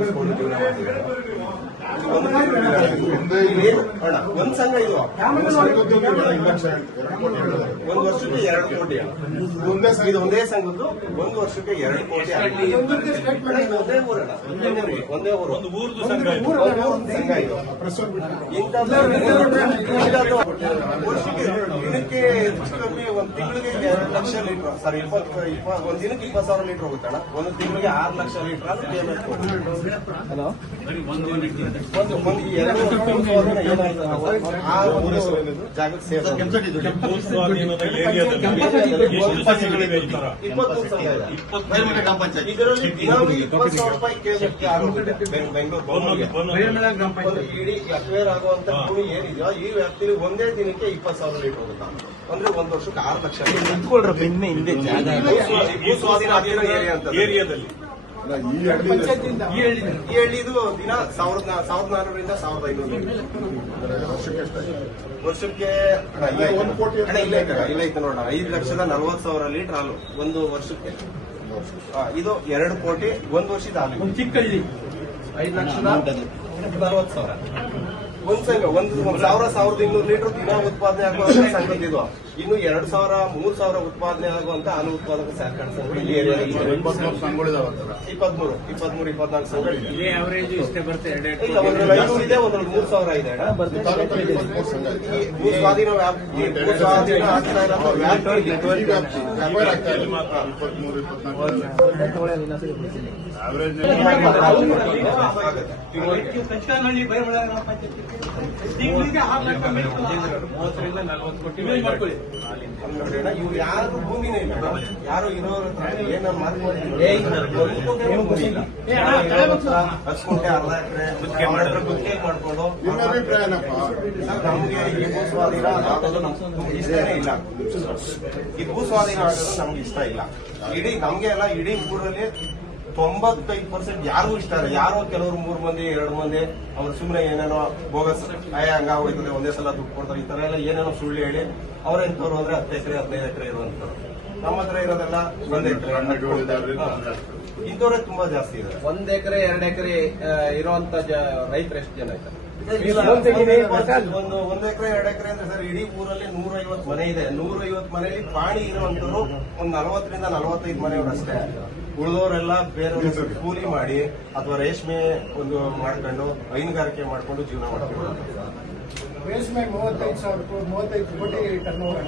ಉಳಿಸ್ಕೊಂಡು ಜೀವನ ಮಾಡ್ತಿದ್ದಾರೆ. ಒಂದ್ ಸಂಘ ಇದು ಒಂದು ವರ್ಷಕ್ಕೆ 2 ಕೋಟಿ. ಇದು ಒಂದೇ ಸಂಘದ್ದು 1 ವರ್ಷಕ್ಕೆ 2 ಕೋಟಿ. ಒಂದೇ ಊರಣ, ಒಂದೇ ಊರು, ಒಂದು ಊರ್ದು ಸಂಘ ಇದು. ವರ್ಷಕ್ಕೆ ದಿನಕ್ಕೆ ಕಮ್ಮಿ ಒಂದು ತಿಂಗಳಿಗೆ 2 ಲಕ್ಷ ಲೀಟರ್, ಸಾರಿ ಒಂದು ದಿನಕ್ಕೆ 20,000 ಲೀಟರ್ ಹೋಗುತ್ತಣ್ಣ. ಒಂದು ತಿಂಗಳಿಗೆ 6 ಲಕ್ಷ ಲೀಟರ್ ಆದ್ರೂ ಪೇಮೆಂಟ್ ಕೊಡ್ತೀವಿ. ಜಾಗಕ್ಕೆ ಸೇಫ್ 20,000 ರೂಪಾಯಿ ಬೆಂಗಳೂರು ಇಡೀ ಅಕ್ವೇರ್ ಆಗುವಂತ ಭೂಮಿ ಏನಿದೆಯೋ ಈ ವ್ಯಾಪ್ತಿಯಲ್ಲಿ ಒಂದೇ ದಿನಕ್ಕೆ 20,000 ಲೀಟರ್ ಹೋಗುತ್ತಾ ಅಂದ್ರೆ 1 ವರ್ಷಕ್ಕೆ 6 ಲಕ್ಷ ಏರಿಯಾದಲ್ಲಿ. ಈ ಹಳ್ಳಿದು ದಿನ 1,400ರಿಂದ 1,500 ವರ್ಷಕ್ಕೆ ಇಲ್ಲ ಐತೆ ನೋಡೋಣ. 5,40,000 ಲೀಟರ್ ಹಾಲು ಒಂದು ವರ್ಷಕ್ಕೆ. ಇದು 2 ಕೋಟಿ 1 ವರ್ಷದ ಹಾಲು. ಚಿಕ್ಕ ಹಳ್ಳಿ 5,40,000 ಒಂದ್ ಸಂಘ. 1,000-1,200 ಲೀಟರ್ ದಿನ ಉತ್ಪಾದನೆ ಆಗುವಂತ ಸಂಘದಿದು. ಇನ್ನು 2,000 3,000 ಉತ್ಪಾದನೆ ಆಗುವಂತ ಹಾಲು ಉತ್ಪಾದಕ ಸಹಕಾರ ಸಂಘ ಈ ಏರಿಯಾದಲ್ಲಿ 23-24 ಸಂಘ ಇಲ್ಲ. ಒಂದ್ರಲ್ಲಿ 500 ಇದೆ, ಒಂದ್ರಲ್ಲಿ 3,000 ಇದೆ. ಭೂಸ್ವಾಧೀನ ಭೂಸ್ವಾಧೀನ ಆಗ್ತಾ ಇರೋ ವ್ಯಾಪ್ತಿ ಇವ್ರು ಯಾರು ಭೂಮಿನೇ ಇಲ್ಲ. ಯಾರು ಇರೋರ ಏನ ಹಸ್ಕೊಂಡೆ ಅರ್ಧ ಎಕರೆ ಗುತ್ತಿಗೆ ಮಾಡ್ಕೊಂಡು ನಮ್ಗೆ ಈ ಭೂಸ್ವಾಧೀನ ಆಗೋದು ನಮ್ಗೆ ಇಷ್ಟನೇ ಇಲ್ಲ. ಈ ಭೂಸ್ವಾಧೀನ ಆಗೋದು ನಮ್ಗೆ ಇಷ್ಟ ಇಲ್ಲ. ಇಡೀ ನಮ್ಗೆ ಎಲ್ಲ ಇಡೀ ಊರಲ್ಲಿ 95% ಯಾರಿಗೂ ಇಷ್ಟ ಇಲ್ಲ. ಯಾರೋ ಕೆಲವರು 3 ಮಂದಿ 2 ಮಂದಿ ಅವ್ರು ಸುಮ್ಮನೆ ಏನೇನೋ ಬೋಗಸ್ ಹಂಗ ಹೋಗ್ತದೆ, ಒಂದೇ ಸಲ ದುಡ್ಡು ಕೊಡ್ತಾರೆ, ಈ ತರ ಎಲ್ಲ ಏನೇನೋ ಸುಳ್ಳು ಹೇಳಿ ಅವ್ರೆಂತವ್ರು ಅಂದ್ರೆ 10 ಎಕರೆ 15 ಎಕರೆ ಇರುವಂತವ್ರು. ನಮ್ಮ ಹತ್ರ ಇರೋದೆಲ್ಲ 1 ಎಕರೆ ಇಂಥವ್ರೆ ತುಂಬಾ ಜಾಸ್ತಿ ಇದೆ. 1 ಎಕರೆ 2 ಎಕರೆ ಇರುವಂತ ರೈತರು ಎಷ್ಟು ಜನ ಇದ್ದಾರೆ? 1 ಎಕರೆ 2 ಎಕರೆ ಅಂದ್ರೆ ಸರ್ ಇಡೀ ಊರಲ್ಲಿ 150 ಮನೆ ಇದೆ. 150 ಮನೆಯಲ್ಲಿ ಪಾಣಿ ಇರುವಂತವ್ರು ಒಂದು 40ರಿಂದ 45 ಮನೆಯವರು ಅಷ್ಟೇ. ಉಳಿದವರೆಲ್ಲ ಬೇರೆ ಕೂಲಿ ಮಾಡಿ ಅಥವಾ ರೇಷ್ಮೆ ಒಂದು ಮಾಡ್ಕೊಂಡು ಹೈನುಗಾರಿಕೆ ಮಾಡ್ಕೊಂಡು ಜೀವನ ಮಾಡ್ಕೊಂಡು. ರೇಷ್ಮೆ 35,000 ಕೋಟಿ ಟರ್ನ್ ಓವರ್.